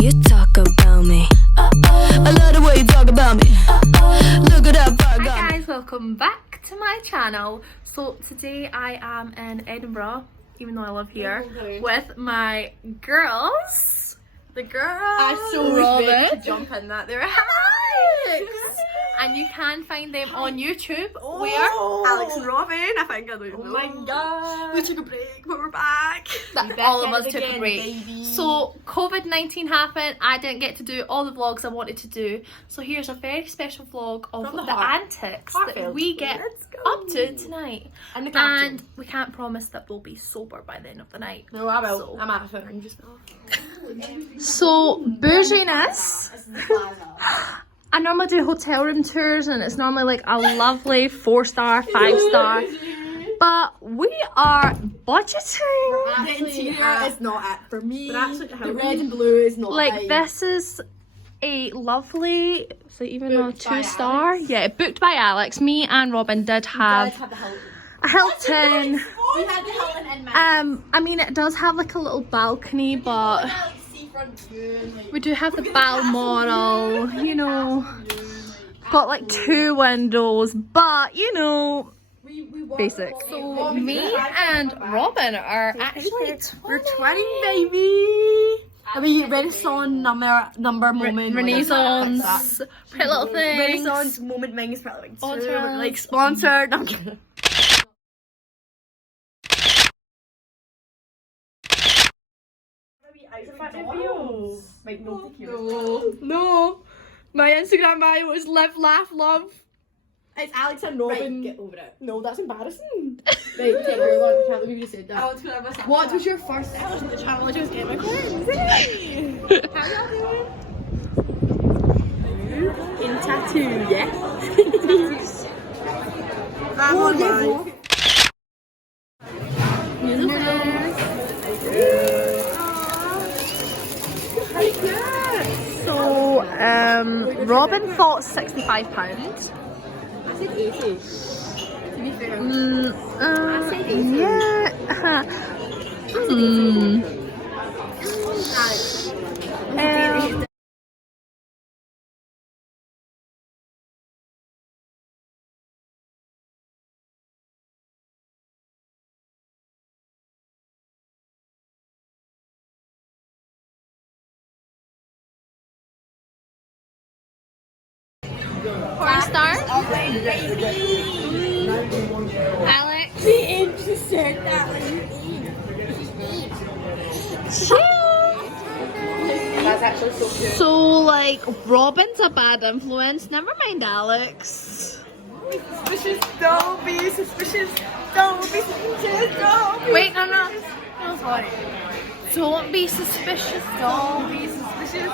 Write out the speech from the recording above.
way you talk about me. I love the way you talk about me. Look at that fire got me. Hi guys, welcome back to my channel. So today I am in Edinburgh, even though I live here, with my girls. The girls. I so Robyn. to jump in that. They're And you can find them on YouTube. where Alex and Robyn. I think I don't know. Oh my god. We took a break, but we're back. All of us took a break. So COVID-19 happened. I didn't get to do all the vlogs I wanted to do. So here's a very special vlog of From the the heart. antics Heartfelt. that we get Let's go. up to tonight. And We can't promise that we'll be sober by the end of the night. no, I will. So- I'm at it. I'm just So bouginess. I normally do hotel room tours and it's normally like a lovely 4-star, 5-star. But we are budgeting. The interior is not it for me. The red and blue is not Like it. this is a lovely, so even a Booked by 2-star. Alex. Yeah, booked by Alex. Me and Robyn did have the Hilton. a Hilton. We had the Hilton in my I mean it does have like a little balcony, but seafront view. Like, we do have the Balmoral, you know. Got like 2 windows, but you know, we basic. So me and Robyn are actually we're 20, baby. I mean, Renaissance number moment. Renaissance, Pretty Little Things. Renaissance moment mine is probably like Sponsored. like sponsored. I'm kidding. Like No, my Instagram bio is live, laugh, love. it's Alex and Robyn. Get over it. No, that's embarrassing. Right, take your one. I can't believe you just said that. What? What was your first episode of the channel? I just get my friends. How y'all doing? In tattoo, yeah. I'm on mine. So, Robyn thought £65. I said 80. To be fair. Yeah. Porn star? Alex? That's actually so cute. So, like, Robyn's a bad influence. Never mind Alex. Suspicious, don't be suspicious. Don't be suspicious, don't be Wait, no. No, sorry. Don't be suspicious. Don't be suspicious.